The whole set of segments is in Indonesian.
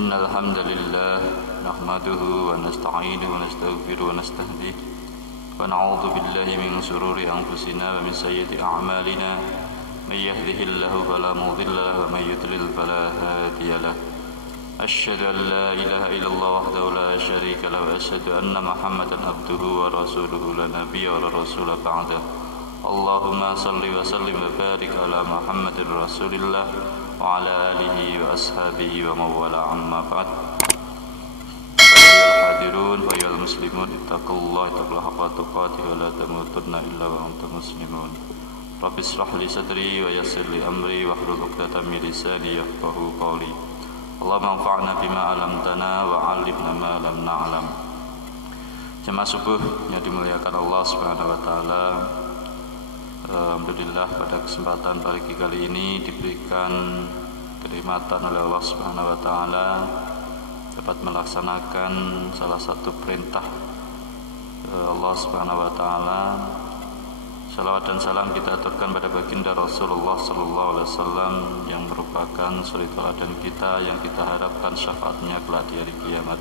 إن الحمد لله نحمده ونستعينه ونستغفره ونستهديه ونعوذ بالله من شرور أنفسنا ومن سيئات أعمالنا من يهده الله فلا مضل له ومن يضلل فلا هادي له أشهد أن لا إله إلا الله وحده لا شريك له وأشهد أن محمدا عبده ورسوله لا نبي ولا رسول بعده اللهم صل وسلم وبارك على محمد رسول الله وعلى آله وأصحابه ومن والاه أما بعد أيها الحاضرون وأيها المسلمون اتقوا الله حق تقاته ولا تموتن إلا وأنتم مسلمون رب اشرح لي صدري ويسر لي أمري واحلل عقدة من لساني يفقهوا قولي اللهم انفعنا بما علمتنا وعلمنا ما لم نعلم. Jemaah subuh yang dimuliakan Allah Subhanahu wa taala. Alhamdulillah pada kesempatan pagi kali ini diberikan kenikmatan oleh Allah Subhanahu wa taala dapat melaksanakan salah satu perintah Allah Subhanahu wa taala. Salawat dan salam kita aturkan pada baginda Rasulullah sallallahu alaihi wasallam yang merupakan suri teladan kita yang kita harapkan syafaatnya kelak di hari kiamat.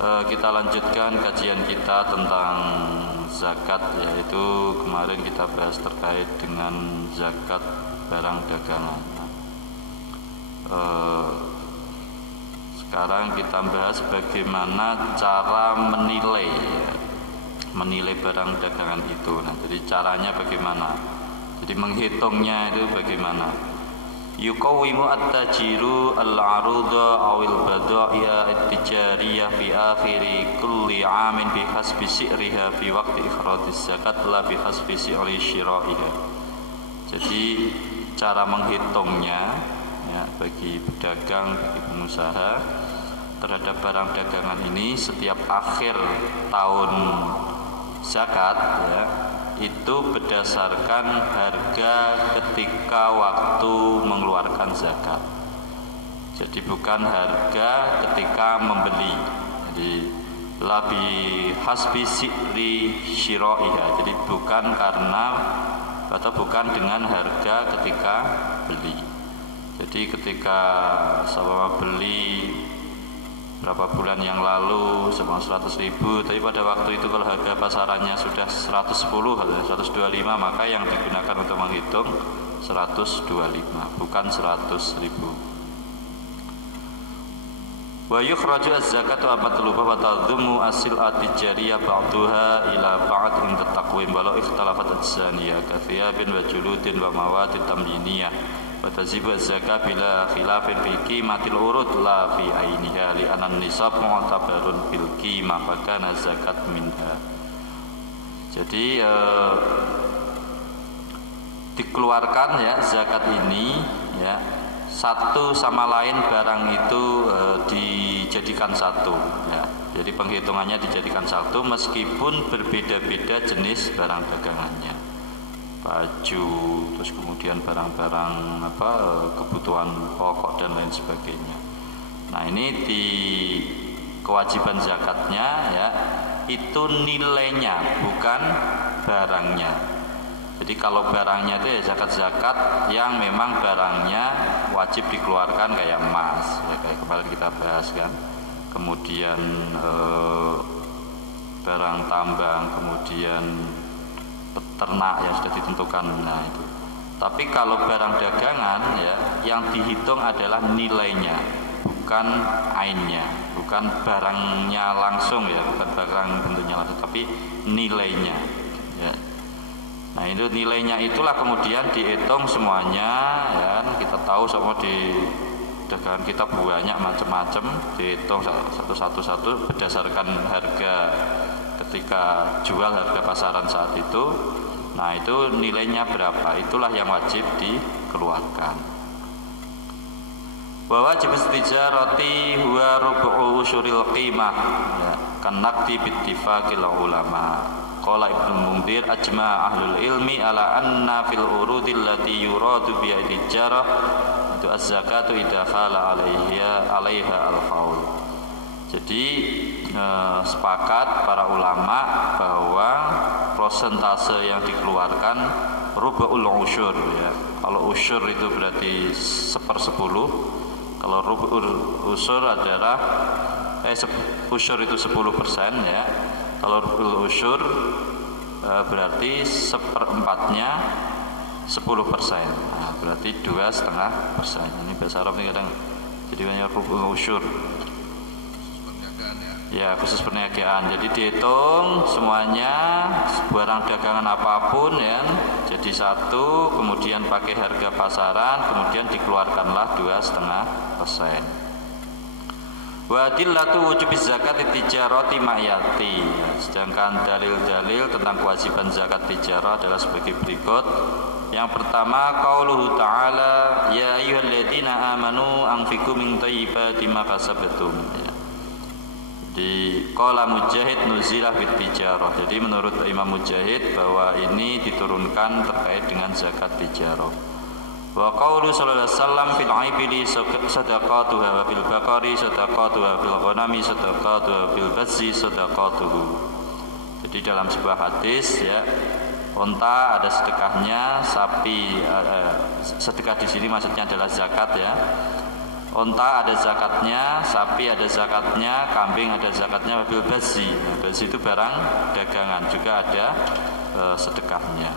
Kita lanjutkan kajian kita tentang zakat, yaitu kemarin kita bahas terkait dengan zakat barang dagangan. Sekarang kita bahas bagaimana cara menilai barang dagangan itu. Nah, jadi caranya bagaimana? Jadi menghitungnya itu bagaimana? Yuqawwimu at-tajiru al-'aruda awil badai'a at-tijariyah fi akhiri kulli 'amin bi hasbi si'riha fi waqti ikhrajis zakat la bi hasbi si'ri syira'iha. Jadi cara menghitungnya ya, bagi pedagang, bagi pengusaha terhadap barang dagangan ini setiap akhir tahun zakat ya, itu berdasarkan harga ketika waktu mengeluarkan zakat. Jadi bukan harga ketika membeli. Jadi labi hasbi si'ri syira'iha. Jadi bukan karena atau bukan dengan harga ketika beli. Jadi ketika sama beli berapa bulan yang lalu sama 100.000, tapi pada waktu itu kalau harga pasarannya sudah 110 atau 125, maka yang digunakan untuk menghitung 125, bukan 100.000. Wa yukhraju az-zakatu amatluba wa tadhumu as-sil'ati jariyah ba'duha ila ba'd inda taqwim walau ikhtalafat az-zaniyah ka thiyabin wa juludin wa mawadin tamyiniyah wa tazibu az-zakat bila khilafin fi qimatil urud la fi ainiha li anan nisab mu'tabarun bil qimah fa kana zakat minha. Jadi dikeluarkan ya zakat ini ya, satu sama lain barang itu dijadikan satu ya. Jadi penghitungannya dijadikan satu meskipun berbeda-beda jenis barang dagangannya, baju, terus kemudian barang-barang kebutuhan pokok dan lain sebagainya. Nah, ini di kewajiban zakatnya ya, itu nilainya bukan barangnya. Jadi kalau barangnya itu ya zakat-zakat yang memang barangnya wajib dikeluarkan kayak emas ya, kayak kemarin kita bahas kan. Kemudian barang tambang, kemudian peternak yang sudah ditentukan. Nah itu. Tapi kalau barang dagangan ya, yang dihitung adalah nilainya, bukan ainnya, bukan barangnya langsung ya, bukan barang bentuknya langsung, tapi nilainya ya. Nah itu nilainya itulah kemudian dihitung semuanya ya. Kita tahu semua di dagangan kita banyak macam-macam, dihitung satu berdasarkan harga ketika jual, harga pasaran saat itu. Nah itu nilainya berapa, itulah yang wajib dikeluarkan. Wa wajib istijarati huwa rubu'u usyuril qimah ya, kan naqdi bittifaqil ulama. Qala Ibnu Munzir ajma ahlul ilmi ala anna fil urudil lati yuradu bi tijarah itu az-zakatu idza khala 'alaiha al-haul. Jadi sepakat para ulama bahwa prosentase yang dikeluarkan rubu'ul usyur ya. Kalau usyur itu berarti 1/10, Kalau rubul usyur adalah usyur itu 10% ya. Kalau rubul usyur berarti 1/4-nya 10%. Nah, berarti 2,5%. Ini bahasa Arab ini kadang jadi banyak rubul usyur. Ya, khusus perniagaan. Jadi dihitung semuanya barang dagangan apapun ya, jadi satu, kemudian pakai harga pasaran, kemudian dikeluarkanlah 2,5%. Wa adillatu wujubiz zakati tijarati ma'yati. Sedangkan dalil-dalil tentang kewajiban zakat tijarah adalah sebagai berikut. Yang pertama, qauluhu ta'ala, ya ayyuhalladzina amanu anfiqu min thayyibati ma kasabtum. Di qala Mujahid nuzilah bit tijarah. Jadi menurut Imam Mujahid bahwa ini diturunkan terkait dengan zakat tijarah. Wa qaulu sallallahu alaihi wasallam fil aibili sadaqatuha wa fil baqari sadaqatuha fil ghanami sadaqatuha fil bazzi sadaqatuhu. Jadi dalam sebuah hadis ya, unta ada sedekahnya, sapi sedekah di sini maksudnya adalah zakat ya. Unta ada zakatnya, sapi ada zakatnya, kambing ada zakatnya, wabil bazi. Bazi itu barang dagangan juga ada sedekahnya.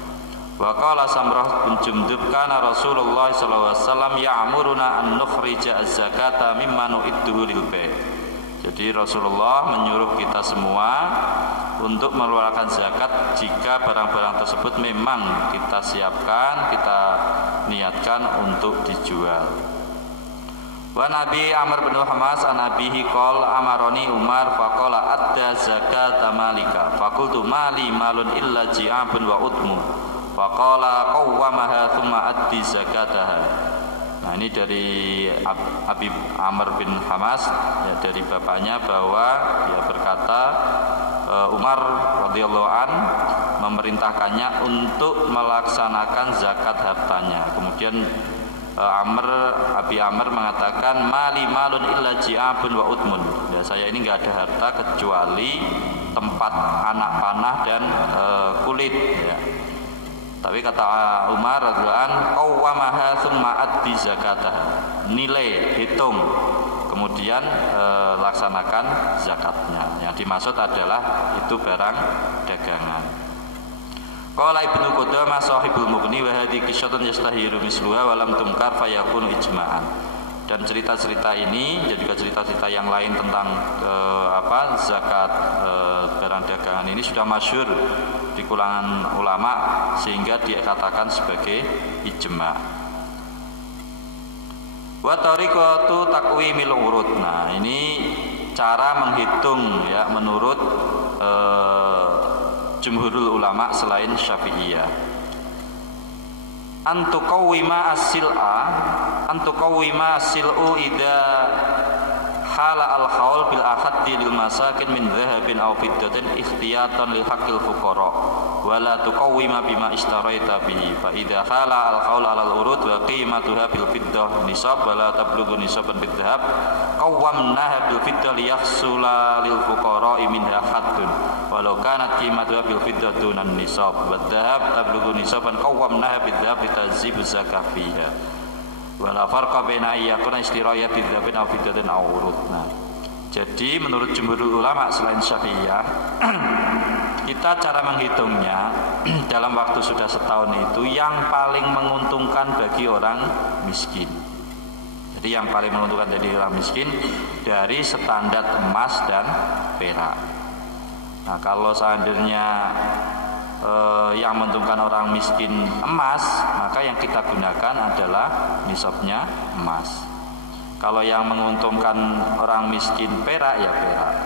Wa qala Samrah bin Jundub kana Rasulullah sallallahu alaihi wasallam ya'muruna an nukhrija az-zakata mimma nu'idduhu lil bai'. Jadi Rasulullah menyuruh kita semua untuk mengeluarkan zakat jika barang-barang tersebut memang kita siapkan, kita niatkan untuk dijual. Wa Nabi Amr bin Hamas an Nabihi qol amaroni Umar faqala adda zakata malika faqultu mali malun illa ji'abun wa utmu faqala qawwamaha thumma addi zakataha. Nah, ini dari Abi Amr bin Hamas ya, dari bapaknya bahwa dia berkata Umar radhiyallahu an memerintahkannya untuk melaksanakan zakat hartanya. Kemudian Abi Amr mengatakan mali malun illa ji'abun wa utmun. Ya, saya ini enggak ada harta kecuali tempat anak panah dan kulit ya. Tapi kata Umar radhiyallahu an qawwamaha tsumma addi zakatah. Nilai, hitung, kemudian laksanakan zakatnya. Yang dimaksud adalah itu barang dagangan. Qala Ibnu Qudamah sahibul Mughni wa hadhihi qissatun yastahiru misluha wa lam tumkar fayakun ijma'an. Dan cerita-cerita ini dan juga cerita-cerita yang lain tentang zakat barang dagangan ini sudah masyhur di kalangan ulama sehingga dikatakan sebagai ijma'. Wa tariqatu taqwimil urud. Nah, ini cara menghitung ya menurut jumhurul ulama selain Syafi'iyah. Antuqawwima as-sil'u idza hala al-haul bil ahaddi lil masakin min dhahabin aw fiddatin ikhtiyatan lil haqqil fuqara wa la tuqawwima bima ishtaraita bihi fa idza hala al-haul 'ala al-urud wa qimatuha bil fiddah nisab wa la tablughu nisaban bid dhahab qawwamnaha bil fiddah liyahsula lil fuqara minha haddun walau kanat qimatuha bil fiddah dunan nisab wa dhahab tablughu nisaban qawwamnaha bid dhahab litazibu zakah fiha wala farqa baina ayyakuna istiraya bidzabin aw fiddatin aw urud. Nah, jadi menurut jumhur ulama selain Syafi'iyah kita cara menghitungnya dalam waktu sudah setahun itu yang paling menguntungkan bagi orang miskin. Jadi yang paling menguntungkan bagi orang miskin dari standar emas dan perak. Nah, kalau seandainya yang menguntungkan orang miskin emas, maka yang kita gunakan adalah nisabnya emas. Kalau yang menguntungkan orang miskin perak, ya perak.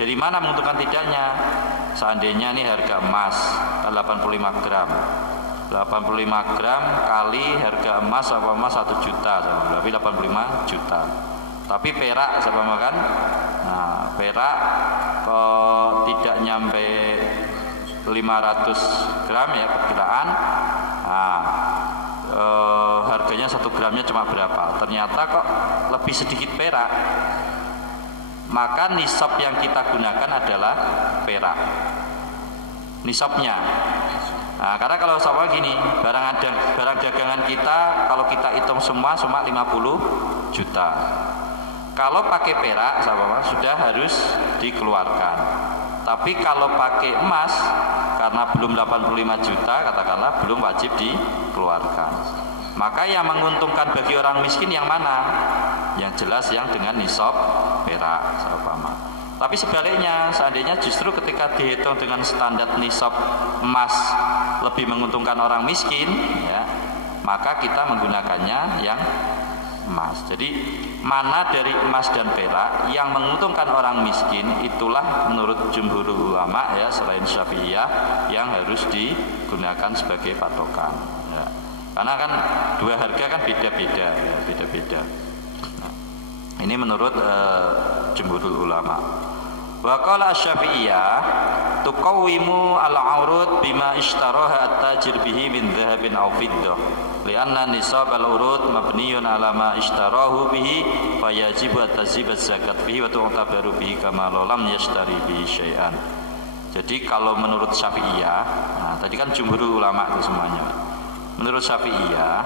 Dari mana menguntungkan tidaknya? Seandainya ini harga emas 85 gram 85 gram kali harga emas apa emas 1 juta, berarti 85 juta. Tapi perak sama kan? Nah, perak kok tidak nyampe 500 gram ya perkiraan. Nah, harganya 1 gramnya cuma berapa? Ternyata kok lebih sedikit perak. Maka nisab yang kita gunakan adalah perak. Nisabnya. Nah, karena kalau sama gini, barang dagangan kita kalau kita hitung semua 50 juta. Kalau pakai perak sahabat sudah harus dikeluarkan. Tapi kalau pakai emas karena belum 85 juta katakanlah belum wajib dikeluarkan. Maka yang menguntungkan bagi orang miskin yang mana? Yang jelas yang dengan nisab perak sahabat. Tapi sebaliknya seandainya justru ketika dihitung dengan standar nisab emas lebih menguntungkan orang miskin ya, maka kita menggunakannya yang emas. Jadi mana dari emas dan perak yang menguntungkan orang miskin itulah menurut jumhur ulama ya selain Syafi'iyah yang harus digunakan sebagai patokan ya. Karena kan dua harga kan beda-beda ya, beda-beda. Nah, ini menurut jumhur ulama. Wa qala Syafi'iyah tuqawwimu al-'urud bima ishtaraha at-tajir bihi min dhahabin aw fiddah li'anna nisab al-urud mabniyun ala ma ishtarahu bihi fayajibu at-tazib az-zakat bihi wa tu'tabaru bihi kama lam yashtari bihi syai'an. Jadi kalau menurut Syafi'iyah, nah tadi kan jumhur ulama itu semuanya. Menurut Syafi'iyah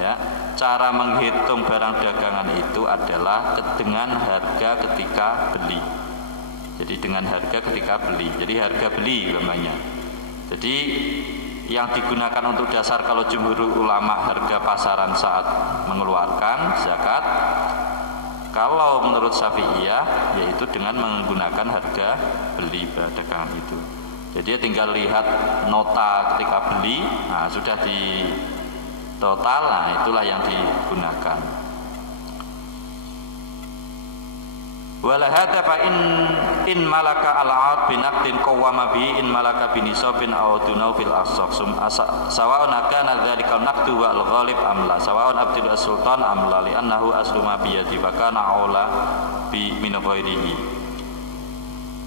ya, cara menghitung barang dagangan itu adalah dengan harga ketika beli. Jadi dengan harga ketika beli. Jadi harga beli namanya. Jadi yang digunakan untuk dasar kalau jumhur ulama harga pasaran saat mengeluarkan zakat. Kalau menurut Syafi'iyah yaitu dengan menggunakan harga beli dagangan itu. Jadi tinggal lihat nota ketika beli, nah sudah di total, nah itulah yang digunakan. Wala hadza fa in malaka al-'ad bi naqdin qawwama bi in malaka bi nisabin aw dunau fil asaq sawa'un kana dzalika naqdu wa al-ghalib am la sawa'un abdul sultan am la li annahu aslu ma bi yadi fa kana aula bi min ghairihi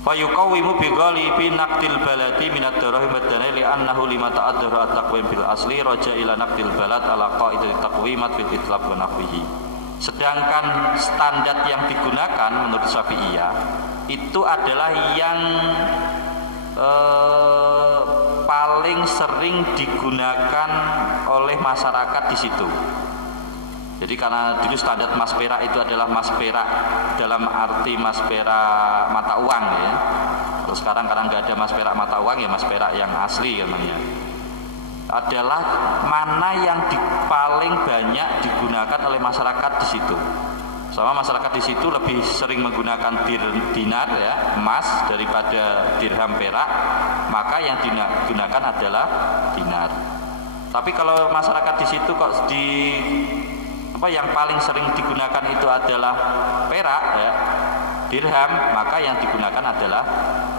fa yuqawwimu bi ghalibi naqdil baladi min ad-darahim ad-danai li annahu lima ta'addara at-taqwim bil asli raja ila naqdil balad ala qa'idati taqwimat fil itlaq wa nahwihi. Sedangkan standar yang digunakan menurut Syafi'iyah itu adalah yang paling sering digunakan oleh masyarakat di situ. Jadi karena dulu standar mas perak itu adalah mas perak dalam arti mas perak mata uang ya. Terus sekarang karena nggak ada mas perak mata uang ya mas perak yang asli namanya. Adalah mana yang paling banyak digunakan oleh masyarakat di situ. Sama masyarakat di situ lebih sering menggunakan dinar ya, emas daripada dirham perak, maka yang digunakan adalah dinar. Tapi kalau masyarakat di situ kok yang paling sering digunakan itu adalah perak ya, dirham, maka yang digunakan adalah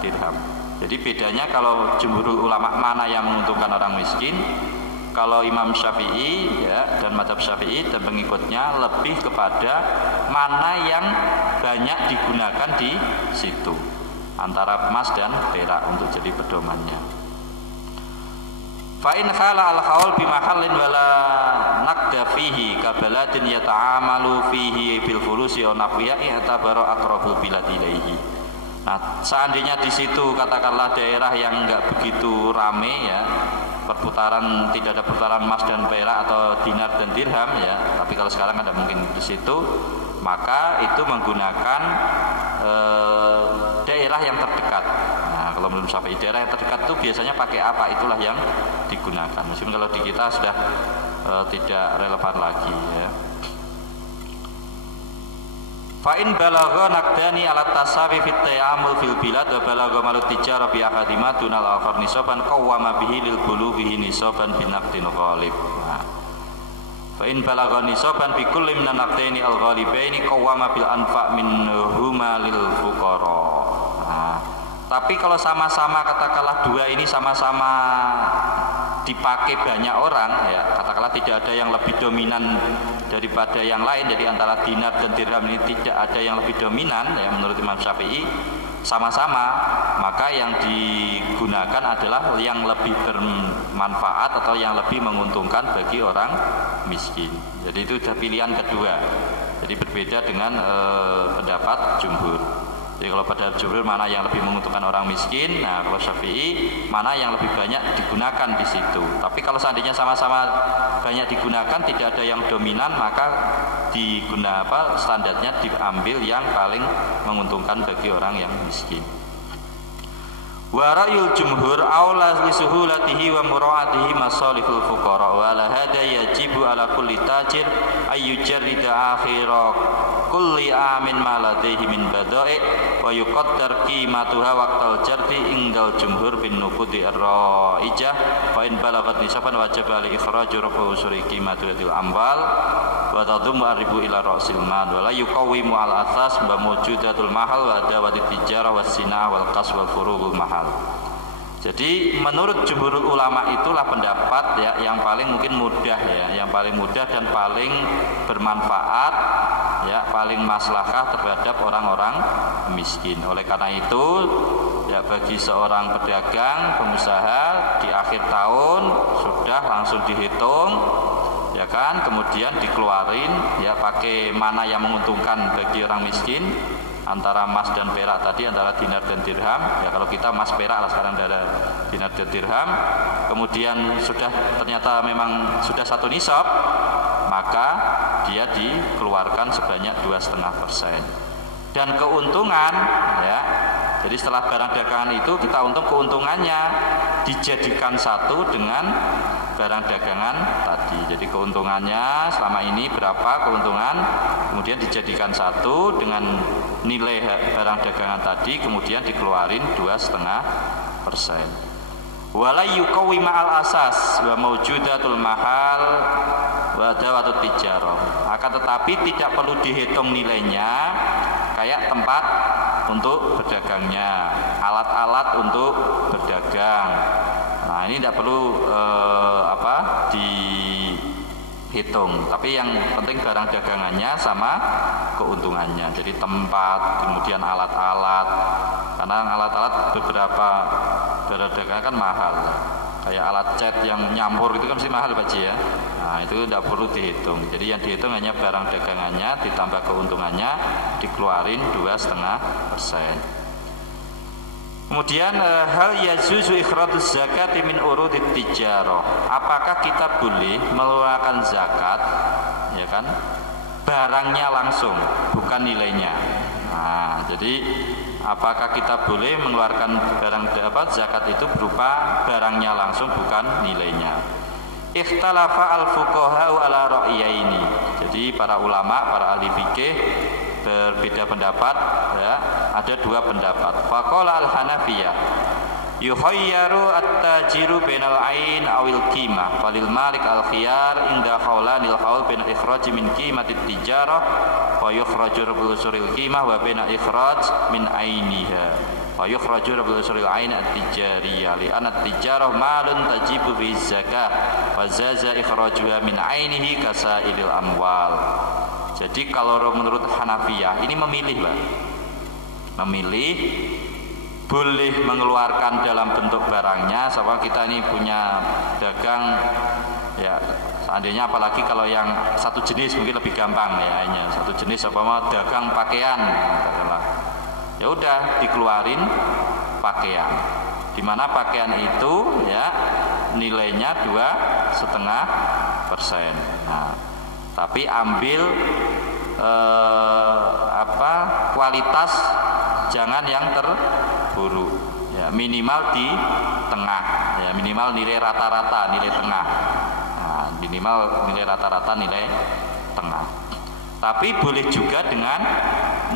dirham. Jadi bedanya kalau jumhur ulama mana yang menguntungkan orang miskin, kalau Imam Syafi'i ya dan mazhab Syafi'i dan pengikutnya lebih kepada mana yang banyak digunakan di situ antara emas dan perak untuk jadi pedomannya. Fa in khala al-haul bi mahallin wala naqda fihi ka baladin yata'amalu fihi bil fulusi wa nahwiha i'tabara aqrabul bilad ilaihi. Nah, seandainya di situ katakanlah daerah yang enggak begitu rame ya, perputaran tidak ada perputaran emas dan perak atau dinar dan dirham ya, tapi kalau sekarang ada mungkin di situ, maka itu menggunakan daerah yang terdekat. Nah, kalau menurut Syafi'i daerah yang terdekat itu biasanya pakai apa? Itulah yang digunakan. Meskipun kalau di kita sudah tidak relevan lagi ya. Fa in balagha naqdani ala tasawi fit ta'amul fil bilad wa balagha malut tijara bi ahadima dunal akhar nisaban qawwama bihi lil bulughi nisaban bi naqdin ghalib. Fa in balagha nisaban bi kulli min naqdaini al ghalibaini qawwama bil anfa minhuma lil fuqara. Tapi kalau sama-sama katakanlah dua ini sama-sama dipakai banyak orang ya, katakanlah tidak ada yang lebih dominan daripada yang lain, jadi antara dinar dan dirham ini tidak ada yang lebih dominan ya menurut Imam Syafi'i, sama-sama, maka yang digunakan adalah yang lebih bermanfaat atau yang lebih menguntungkan bagi orang miskin. Jadi itu sudah pilihan kedua, jadi berbeda dengan pendapat jumhur. Jadi kalau pada jumhur mana yang lebih menguntungkan orang miskin, nah kalau Syafi'i mana yang lebih banyak digunakan di situ. Tapi kalau seandainya sama-sama banyak digunakan, tidak ada yang dominan, maka standarnya diambil yang paling menguntungkan bagi orang yang miskin. Wa ra'yul jumhur aula li suhulatihi wa mura'atihi masalihul fuqara wa la hada yajibu ala kulli tajir ayyujarrida akhira kulli amin ma ladaihi min bada'i wa yuqaddar qimatuha waqtal jardi indal jumhur bin nuqudi ar-ra'ijah fa in balagat nisaban wajib ali ikhraju rubu usuri qimatutil amwal wa tadummu aribu ila ra'sil mal wa la yuqawwimu al athas wa mawjudatul mahal wa dawati tijarah was sinah wal qas wal furuul mahal. Jadi menurut jumhur ulama itulah pendapat ya yang paling mungkin mudah ya, yang paling mudah dan paling bermanfaat ya, paling maslahah terhadap orang-orang miskin. Oleh karena itu ya bagi seorang pedagang, pengusaha di akhir tahun sudah langsung dihitung ya kan, kemudian dikeluarin ya pakai mana yang menguntungkan bagi orang miskin antara emas dan perak tadi, antara dinar dan dirham ya, kalau kita emas perak lah sekarang ada dinar dan dirham, kemudian sudah ternyata memang sudah satu nisab, maka dia dikeluarkan sebanyak 2,5%. Dan keuntungan ya, jadi setelah barang dagangan itu kita untung, keuntungannya dijadikan satu dengan barang dagangan tadi. Jadi keuntungannya selama ini berapa keuntungan, kemudian dijadikan satu dengan nilai barang dagangan tadi, kemudian dikeluarin 2,5%. Wala yuqawwi ma'al asas wa mawjudatul mahal wa dawatut tijarah. Akan tetapi tidak perlu dihitung nilainya kayak tempat untuk berdagangnya, alat-alat untuk berdagang. Nah, ini tidak perlu dihitung, tapi yang penting barang dagangannya sama keuntungannya. Jadi tempat, kemudian alat-alat, karena alat-alat beberapa barang dagangan kan mahal, kayak alat cat yang nyampur itu kan mesti mahal Pak Ji ya. Nah, itu tidak perlu dihitung. Jadi yang dihitung hanya barang dagangannya ditambah keuntungannya, dikeluarin 2,5%. Kemudian hal yajuzu ikhrajuz zakati min urudit tijarah. Apakah kita boleh mengeluarkan zakat ya kan barangnya langsung, bukan nilainya. Nah, jadi apakah kita boleh mengeluarkan zakat itu berupa barangnya langsung, bukan nilainya. Ikhtalafa al-fuqaha ala ra'yaini. Jadi para ulama, para ahli fikih berbeda pendapat ya, ada dua pendapat. Faqala al-Hanafiyah yukhayyaru at-tajiru bainal ain awil qimah falil malik al-khiyar inda khawlanil haul bainal ikhraj min qimatit tijarah wa yukhraju rabul usuril qimah wa bainal ikhraj min ainiha wa yukhraju rabul usuril ain at-tijariyah li anna at-tijarah malun tajibu bi zakah wa zaza ikhrajuha min ainihi kasailil amwal. Jadi kalau menurut Hanafiyah ini memilih Pak, memilih boleh mengeluarkan dalam bentuk barangnya. Sebab kita ini punya dagang ya, seandainya apalagi kalau yang satu jenis mungkin lebih gampang ya, hanya satu jenis dagang pakaian katakanlah, ya udah dikeluarin pakaian, dimana pakaian itu ya nilainya 2,5%. Nah, tapi ambil kualitas, jangan yang terburuk ya, minimal di tengah ya, minimal nilai rata-rata, nilai tengah. Nah, minimal nilai rata-rata, nilai tengah. Tapi boleh juga dengan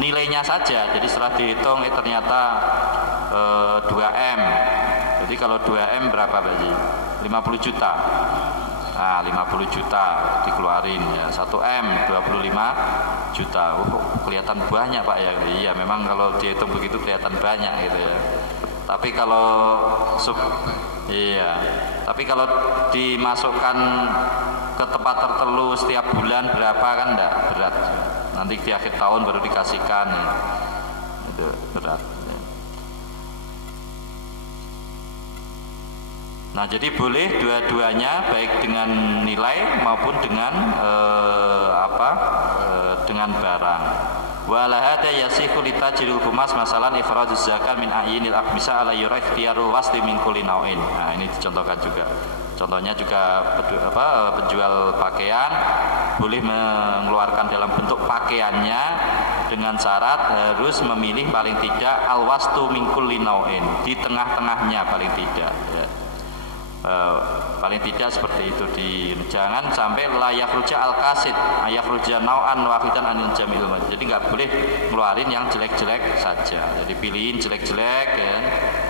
nilainya saja. Jadi setelah dihitung ternyata 2M. Jadi kalau 2M berapa Pak Ji? 50 juta. Nah, 50 juta dikeluarin ya, 1M 25 juta. Kelihatan banyak Pak ya. Iya, memang kalau dihitung begitu kelihatan banyak gitu ya. Tapi kalau tapi kalau dimasukkan ke tempat tertentu setiap bulan berapa kan enggak berat. Nanti di akhir tahun baru dikasihkan ya. Itu berat. Nah, jadi boleh dua-duanya, baik dengan nilai maupun dengan dengan barang. Wala hada yasihu litajiril kumas masalan ifraduz zakat min ayinil akmisa ala yura ikhtiyarul wasli min kulli nau'in. Nah, ini dicontohkan juga. Contohnya juga penjual pakaian boleh mengeluarkan dalam bentuk pakaiannya dengan syarat harus memilih paling tidak al-wastu min kulli nau'in, di tengah-tengahnya paling tidak ya. Paling tidak seperti itu, jangan sampai layak ruja al-kasid ayak ruja nau'an wahidan anil jamil. Jadi nggak boleh ngeluarin yang jelek-jelek saja, jadi pilihin jelek-jelek ya,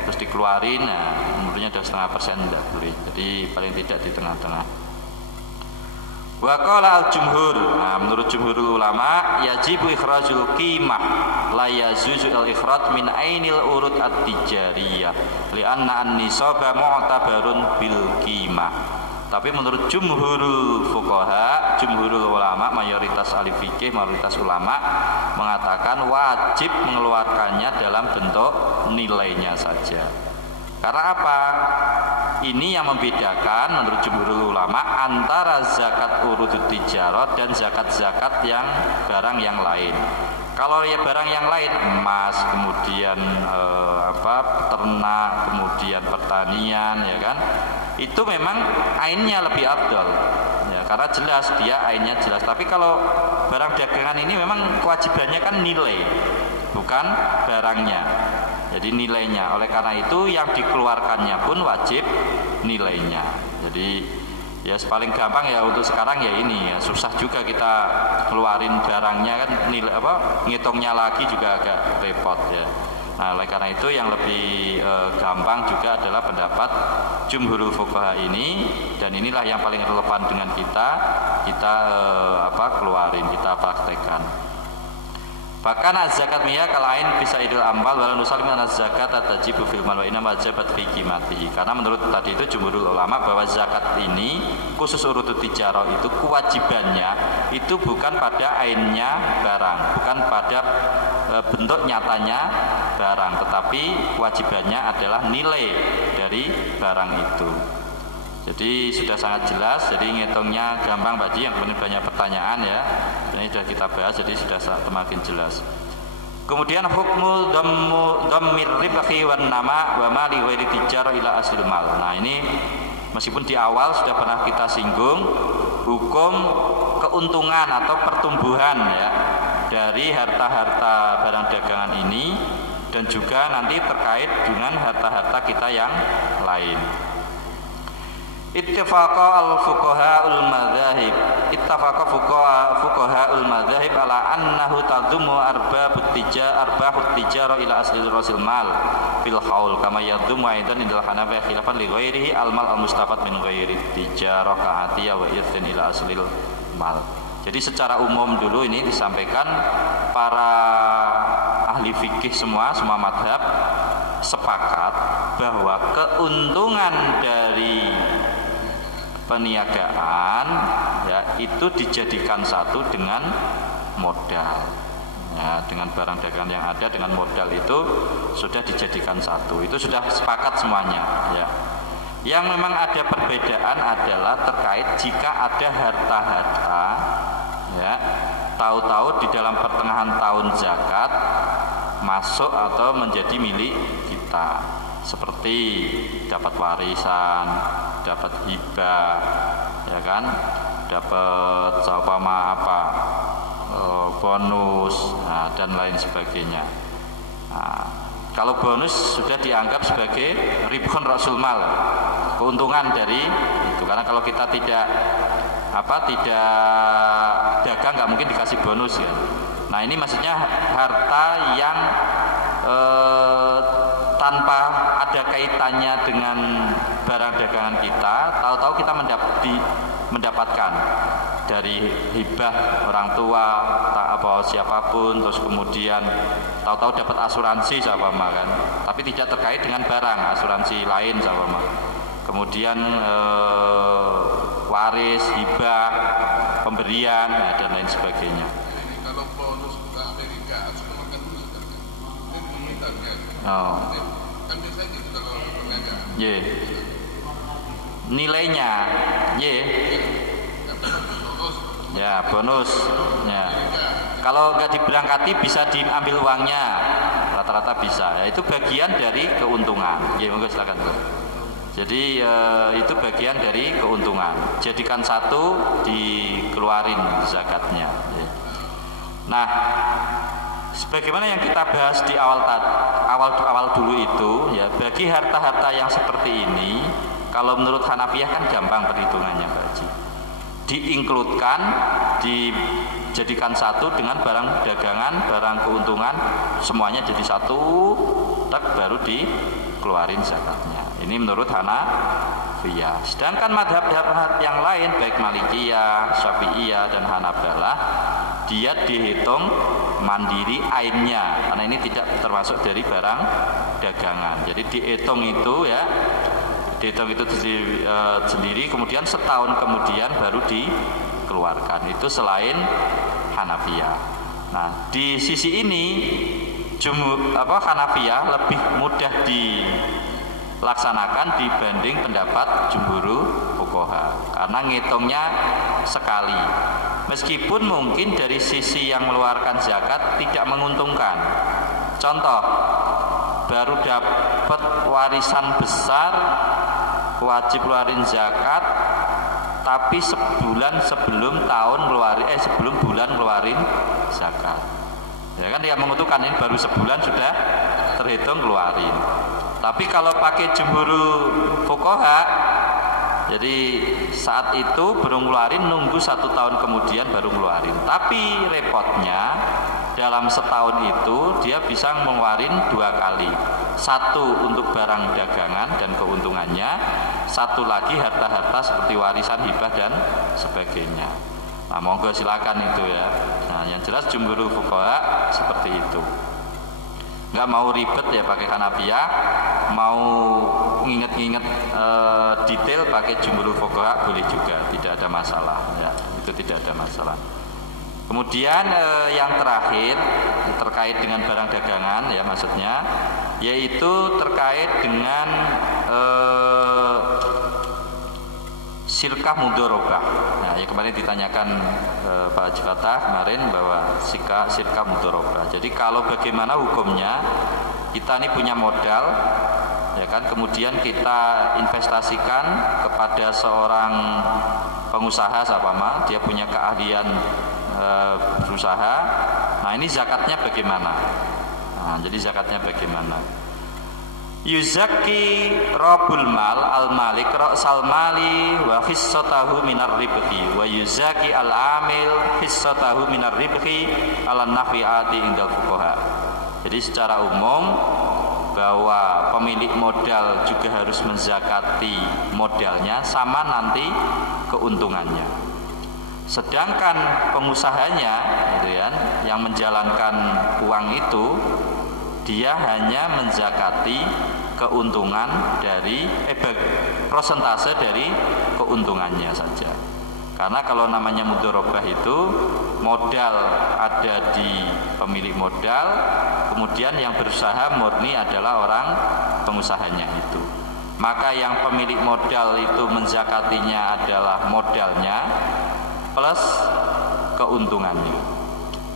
terus dikeluarin. Nah, umurnya udah 0,5% nggak boleh, jadi paling tidak di tengah-tengah. Wa qala al-jumhur, nah, menurut jumhur ulama yajibu ikhrajul qimah la yazuzu al-ikhraj min ainil urud at-tijariyah li'anna an-nisaba mu'tabarun bil qimah. Tapi menurut jumhurul fuqaha, jumhurul ulama, mayoritas ahli fikih, mayoritas ulama mengatakan wajib mengeluarkannya dalam bentuk nilainya saja. Karena apa? Ini yang membedakan menurut jumhurul ulama antara zakat urudut tijarah dan zakat-zakat yang barang yang lain. Kalau ya barang yang lain, emas, kemudian ternak, kemudian pertanian, ya kan, itu memang ainnya lebih afdal, ya, karena jelas dia ainnya jelas. Tapi kalau barang dagangan ini memang kewajibannya kan nilai, bukan barangnya. Jadi nilainya, oleh karena itu yang dikeluarkannya pun wajib nilainya. Jadi ya paling gampang ya untuk sekarang ya ini ya, susah juga kita keluarin barangnya kan, nilai ngitungnya lagi juga agak repot ya. Nah, oleh karena itu yang lebih gampang juga adalah pendapat jumhurul fuqaha ini, dan inilah yang paling relevan dengan kita keluarin, kita praktekkan. Bahkan zakat miya kalain bisa idul amal walau nusalim zakat tajibu fil mal wa inna wajibat fi qimatihi. Karena menurut tadi itu jumhurul ulama bahwa zakat ini khusus urutut tijarah itu kewajibannya itu bukan pada ainnya barang, bukan pada bentuk nyatanya barang, tetapi kewajibannya adalah nilai dari barang itu. Jadi sudah sangat jelas, jadi ngitungnya gampang tadi, yang kemudian banyak pertanyaan ya. Ini sudah kita bahas, jadi sudah semakin jelas. Kemudian hukmul dhammir ribahi wan nama wa mali ghairi tijarah ila asil mal. Nah, ini meskipun di awal sudah pernah kita singgung hukum keuntungan atau pertumbuhan ya dari harta-harta barang dagangan ini, dan juga nanti terkait dengan harta-harta kita yang lain. Ittafaqa al-fuqaha'ul madzahib. Ittafaqa fuqaha'ul madzahib ala annahu tadummu arbahut tijarah ila asli rasul mal fil haul kama yadummu aidan indal hanafiyah khilafan li ghairihi al-mal al-mustafad min ghairi tijarah ka'atiyah wa irthin ila aslil mal. Jadi secara umum dulu ini disampaikan para ahli fikih semua madhab sepakat bahwa keuntungan dari peniagaan ya itu dijadikan satu dengan modal ya, dengan barang dagangan yang ada dengan modal itu sudah dijadikan satu, itu sudah sepakat semuanya ya. Yang memang ada perbedaan adalah terkait jika ada harta-harta ya, tahu-tahu di dalam pertengahan tahun zakat masuk atau menjadi milik kita, seperti dapat warisan, dapat hibah, ya kan, dapat bonus, nah, dan lain sebagainya. Nah, kalau bonus sudah dianggap sebagai ribhun rasul mal, keuntungan dari itu, karena kalau kita tidak dagang nggak mungkin dikasih bonus ya. Nah, ini maksudnya harta yang tanpa ada kaitannya dengan barang dagangan kita, tahu-tahu kita mendapatkan dari hibah orang tua, siapapun, terus kemudian tahu-tahu dapat asuransi sama kan, tapi tidak terkait dengan barang, asuransi lain sama. Kemudian waris, hibah, pemberian, dan lain sebagainya. Kalau bonus ke Amerika, makan dulu kan? Oh. Kan biasanya gitu kalau perniagaan. Yeah. Nilainya, yeah. Ya bonus, ya. Kalau nggak diberangkati bisa diambil uangnya, rata-rata bisa. Ya, itu bagian dari keuntungan. Ya, monggo silakan. Jadi itu bagian dari keuntungan. Jadikan satu, dikeluarin zakatnya. Ya. Nah, sebagaimana yang kita bahas di awal dulu itu, ya, bagi harta-harta yang seperti ini, kalau menurut Hanafiyah kan gampang perhitungannya, Pak Haji. Diinkludkan, dijadikan satu dengan barang dagangan, barang keuntungan, semuanya jadi satu, tak baru dikeluarin zakatnya. Ini menurut Hanafiyah. Sedangkan madhab-madhab yang lain, baik Malikiyah, Syafi'iyah, dan Hanabalah, dia dihitung mandiri ainnya, karena ini tidak termasuk dari barang dagangan. Jadi dihitung itu, ya, dihitung itu sendiri, kemudian setahun kemudian baru dikeluarkan. Itu selain Hanafiyah. Nah, di sisi ini Hanafiyah lebih mudah dilaksanakan dibanding pendapat jumhur fuqaha, karena ngitungnya sekali. Meskipun mungkin dari sisi yang mengeluarkan zakat tidak menguntungkan. Contoh, baru dapat warisan besar, wajib keluarin zakat, tapi sebulan sebelum sebelum bulan keluarin zakat. Ya kan dia menguntungkan, ini baru sebulan sudah terhitung keluarin. Tapi kalau pakai jumhur fuqaha, jadi saat itu belum keluarin, nunggu 1 tahun kemudian baru keluarin. Tapi repotnya dalam setahun itu dia bisa mengeluarin 2 kali. Satu untuk barang dagangan dan keuntungannya, satu lagi harta-harta seperti warisan, hibah dan sebagainya. Nah, monggo silakan itu, ya. Nah, yang jelas jumhur fuqaha seperti itu. Nggak mau ribet, ya, pakai Hanafiyah, mau nginget-nginget detail pakai jumhur fuqaha boleh juga, tidak ada masalah, ya, itu tidak ada masalah. Kemudian yang terakhir terkait dengan barang dagangan, ya, maksudnya yaitu terkait dengan silkah mudharabah. Nah, ya, kemarin ditanyakan Pak Haji Fatah kemarin bahwa silkah mudharabah. Jadi kalau bagaimana hukumnya, kita ini punya modal, ya kan, kemudian kita investasikan kepada seorang pengusaha, dia punya keahlian berusaha. Nah, ini zakatnya bagaimana? Nah, jadi zakatnya bagaimana? Yuzaki Rabbul Mal al-Malik ra'sal mali wa hissatahu minar ribhi wa yuzaki al-amil hissatahu minar ribhi ala nafi'ati indal fuqaha. Jadi secara umum bahwa pemilik modal juga harus menzakati modalnya sama nanti keuntungannya. Sedangkan pengusahanya, gitu ya, yang menjalankan uang itu, dia hanya menzakati keuntungan dari prosentase dari keuntungannya saja. Karena kalau namanya mudharabah itu modal ada di pemilik modal, kemudian yang berusaha murni adalah orang pengusahanya itu. Maka yang pemilik modal itu menzakatinya adalah modalnya plus keuntungannya.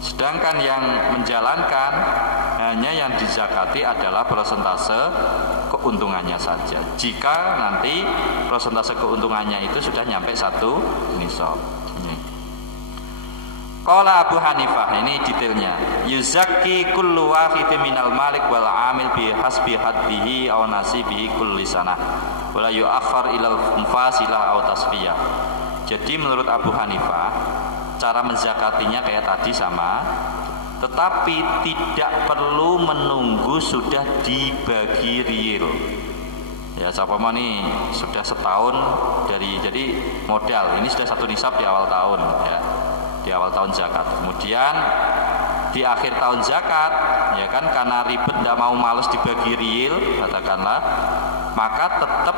Sedangkan yang menjalankan hanya yang dizakati adalah persentase keuntungannya saja. Jika nanti persentase keuntungannya itu sudah nyampe 1 nisab. Qala Abu Hanifah, ini detailnya. Yuzakki kullu wahidin minal malik wal amil bi hasbi haddihi aw nasibihi kulli sanah. Wala yu'akhkhar ilal mufasilah aw tasfiyah. Jadi menurut Abu Hanifah, cara menzakatinya kayak tadi sama, tetapi tidak perlu menunggu sudah dibagi real. Ya, siapa mau nih sudah setahun jadi modal ini sudah 1 nisab di awal tahun, ya, di awal tahun zakat. Kemudian di akhir tahun zakat, ya kan, karena ribet tidak mau males dibagi real, katakanlah, maka tetap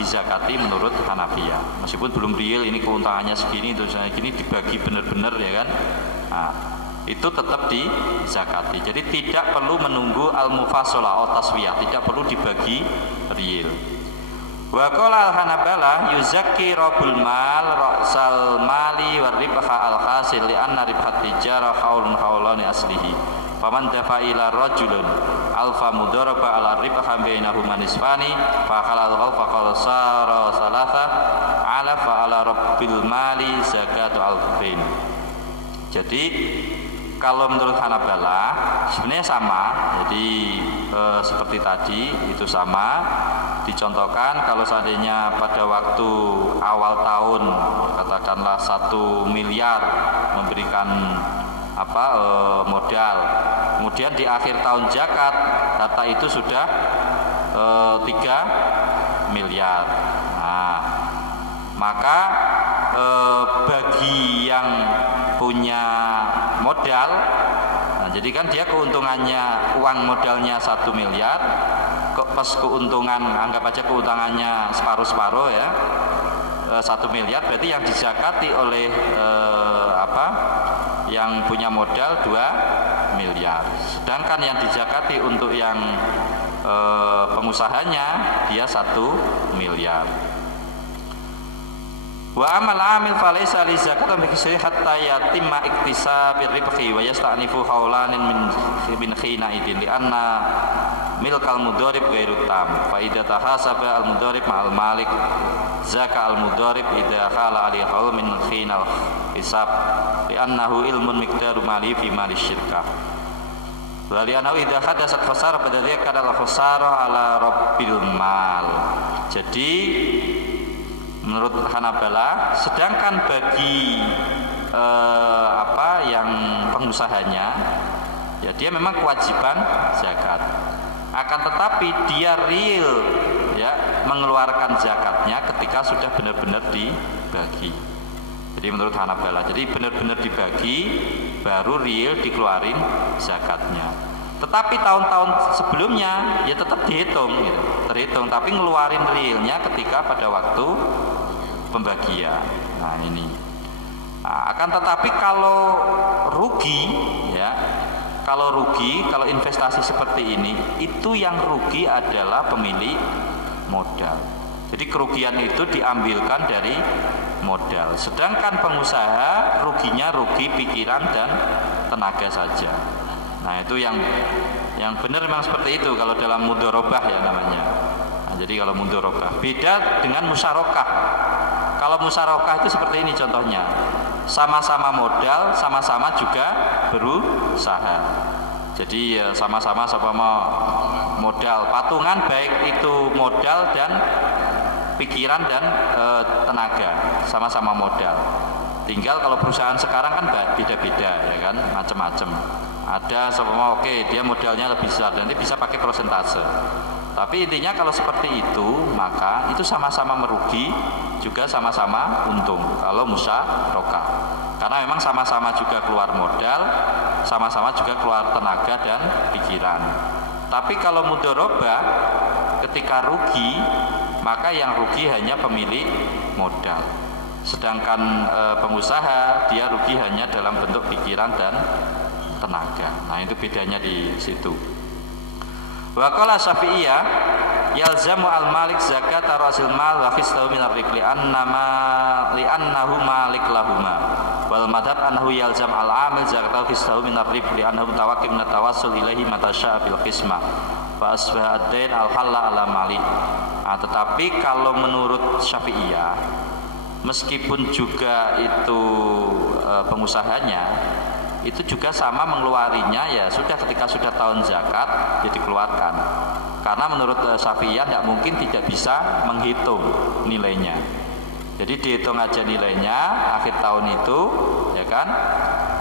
dizakati menurut Hanafiyah. Meskipun belum real, ini keuntungannya segini, terus gini dibagi benar-benar, ya kan. Nah, itu tetap dizakati. Jadi tidak perlu menunggu al-mufassalah atau taswiyah, tidak perlu dibagi real. Wa qala al-Hanabalah yuzakki rabul mal ra'sal mali wa ribha al-hasil li anna ribhat tijara haulun haulani aslihi. Faman dafa'ila rajulun alfa mudaraba ala ribha bainahuma nisfani fa khalal fa khalasara salasa ala fa ala rabbil mali zakatu alfain. Jadi kalau menurut Hanabalah sebenarnya sama. Jadi seperti tadi itu sama. Dicontohkan kalau seandainya pada waktu awal tahun katakanlah 1 miliar memberikan modal, kemudian di akhir tahun zakat data itu sudah 3 miliar. Nah, maka bagi yang punya modal, nah, jadi kan dia keuntungannya uang modalnya 1 miliar, pas keuntungan anggap aja keuntungannya separuh-separuh ya, 1 miliar berarti yang dizakati oleh yang punya modal 2 miliar. Sedangkan yang dizakati untuk yang pengusahanya dia 1 miliar. Wa amal amil falaysa li zakatan bi kisri hatta yatimma iktisabir ribhi wa yasta'nifu haulanin min khina idin li anna milkal mudharib ghairu tam fa idza tahasaba al mudharib ma'al malik zaka al mudharib idza khala ali haul min khinal hisab li annahu ilmun miqdaru mali fi mali syirkah wa li annahu idza hadasat khasara badalika kadal khasara ala rabbil mal. Jadi menurut Hanabalah, sedangkan bagi yang pengusahanya, ya dia memang kewajiban zakat. Akan tetapi dia real ya mengeluarkan zakatnya ketika sudah benar-benar dibagi. Jadi menurut Hanabalah, jadi benar-benar dibagi baru real dikeluarin zakatnya. Tetapi tahun-tahun sebelumnya ya tetap dihitung gitu. Terhitung, tapi ngeluarin realnya ketika pada waktu pembagian. Nah ini. Nah, akan tetapi kalau rugi ya, kalau investasi seperti ini, itu yang rugi adalah pemilik modal. Jadi kerugian itu diambilkan dari modal. Sedangkan pengusaha ruginya rugi pikiran dan tenaga saja. Nah itu yang benar memang seperti itu kalau dalam mudharabah ya namanya. Nah, jadi kalau mudharabah beda dengan musyarakah. Kalau musyarakah itu seperti ini contohnya, sama-sama modal, sama-sama juga berusaha. Jadi sama-sama modal, patungan baik itu modal dan pikiran dan tenaga, sama-sama modal. Tinggal kalau perusahaan sekarang kan beda-beda ya kan, macam-macam. Ada oke dia modalnya lebih besar dan dia bisa pakai persentase. Tapi intinya kalau seperti itu maka itu sama-sama merugi juga sama-sama untung kalau musyarakah. Karena memang sama-sama juga keluar modal, sama-sama juga keluar tenaga dan pikiran. Tapi kalau mudharabah ketika rugi maka yang rugi hanya pemilik modal. Sedangkan pengusaha dia rugi hanya dalam bentuk pikiran dan tenaga. Nah itu bedanya di situ. Wa qala Syafi'iyah yalzamu al-malik zakat rasil mal wa khistahu min ar-ribli annahu malik lahuma wal madhab annahu yalzam al-amil zakat khistahu min ar-ribli annahu tawakkil min tawassul ilaihi mata sya'a bil qismah fa asbaha ad-dain al-halla ala mali. Nah, tetapi kalau menurut Syafi'iyah meskipun juga itu pengusahanya itu juga sama mengeluarinya ya sudah ketika sudah tahun zakat ya dikeluarkan. Karena menurut Syafi'iyah tidak mungkin tidak bisa menghitung nilainya. Jadi dihitung aja nilainya akhir tahun itu ya kan.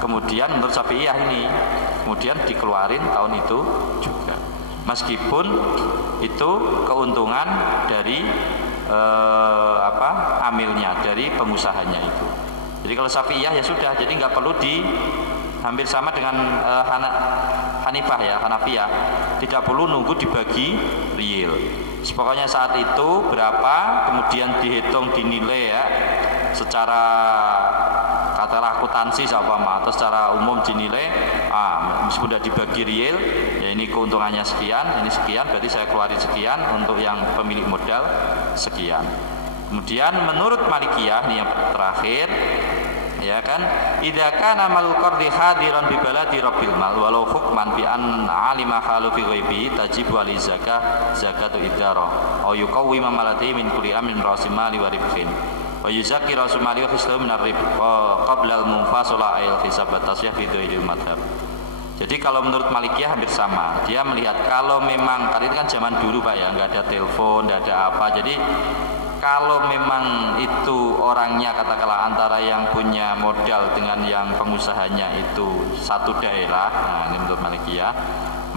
Kemudian menurut Syafi'iyah ini kemudian dikeluarin tahun itu juga. Meskipun itu keuntungan dari amilnya dari pengusahanya itu. Jadi kalau Syafi'iyah ya sudah, jadi nggak perlu hampir sama dengan Hanafiyah, tidak perlu nunggu dibagi real. Pokoknya saat itu berapa, kemudian dihitung dinilai ya, secara katakanlah akuntansi atau secara umum dinilai sama, meskipun sudah dibagi real, ya ini keuntungannya sekian, ini sekian, berarti saya keluarin sekian, untuk yang pemilik modal sekian. Kemudian menurut Malikiyah, ini yang terakhir, ya kan, idza kana mal qardi hadiran bi baladi rabbil mal walau hukman bi an alima halu fi ghaibi tajibu ali zakatu idara au yuqawwi malati min kulli amin rasim mali wa ribhin wa yuzakki rasul mali wa hislu min ar-rib qabla al-munfasala ayil hisab tasyah fi dhailil madhab. Jadi kalau menurut Malikiyah hampir sama. Dia melihat kalau memang, karena itu kan zaman dulu Pak ya, nggak ada telepon, nggak ada apa. Jadi kalau memang itu orangnya katakanlah antara yang punya modal dengan yang pengusahanya itu satu daerah, nah ini menurut Malikiyah,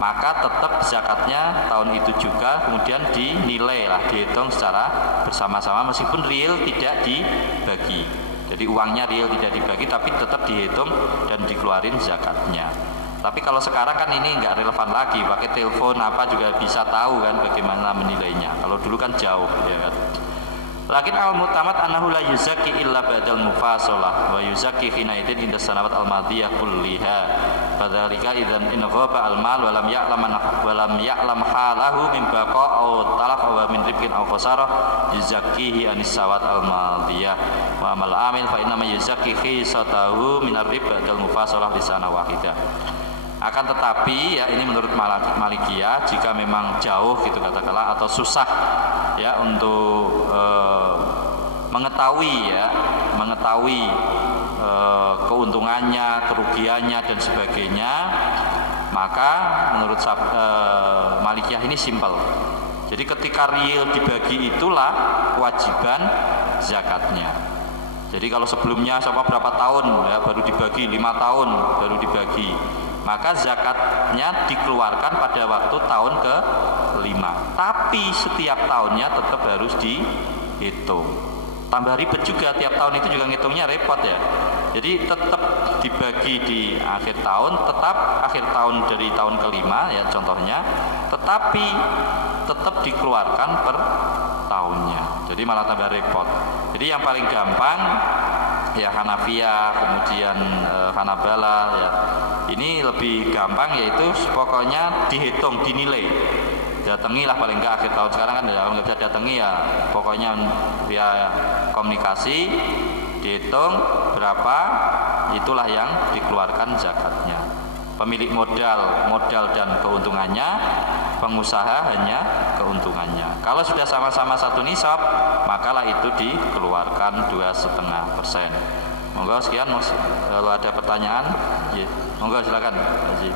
maka tetap zakatnya tahun itu juga kemudian dinilai lah, dihitung secara bersama-sama meskipun real tidak dibagi. Jadi uangnya real tidak dibagi tapi tetap dihitung dan dikeluarin zakatnya. Tapi kalau sekarang kan ini nggak relevan lagi, pakai telepon apa juga bisa tahu kan bagaimana menilainya. Kalau dulu kan jauh ya kan. Lakin al-mutamad annahu la yuzakki illa ba'dal mufasalah wa yuzakki hina idin inda sanawat al-madiyah kulliha. Fadzalika idzan in ghaba al-mal wa lam ya'lam halahu min baqa aw talaf aw min ribkin aw khasarah yuzakkihi anis sawat al-madiyah. Wa amal amil fa inna ma yuzakki khisatahu min ar-rib ba'dal mufasalah li sana wahidah. Akan tetapi ya ini menurut Malikiyah, jika memang jauh gitu katakanlah atau susah ya untuk mengetahui keuntungannya, kerugiannya dan sebagainya, maka menurut Malikiyah ini simpel. Jadi ketika real dibagi itulah kewajiban zakatnya. Jadi kalau sebelumnya berapa tahun ya baru dibagi, 5 tahun baru dibagi, maka zakatnya dikeluarkan pada waktu tahun ke-5. Tapi setiap tahunnya tetap harus dihitung. Tambah ribet juga, tiap tahun itu juga ngitungnya repot ya. Jadi tetap dibagi di akhir tahun, tetap akhir tahun dari tahun ke-5 ya contohnya, tetapi tetap dikeluarkan per tahunnya. Jadi malah tambah repot. Jadi yang paling gampang ya Hanafiyah, kemudian Hanabala ya. Ini lebih gampang yaitu pokoknya dihitung, dinilai. Datangilah paling enggak akhir tahun, sekarang kan ya enggak datangi ya pokoknya via komunikasi dihitung berapa, itulah yang dikeluarkan zakatnya. Pemilik modal dan keuntungannya, pengusaha hanya keuntungannya. Kalau sudah sama-sama satu nisab, makalah itu dikeluarkan 2,5%. Monggo sekian, kalau ada pertanyaan, ya, monggo silakan, Haji.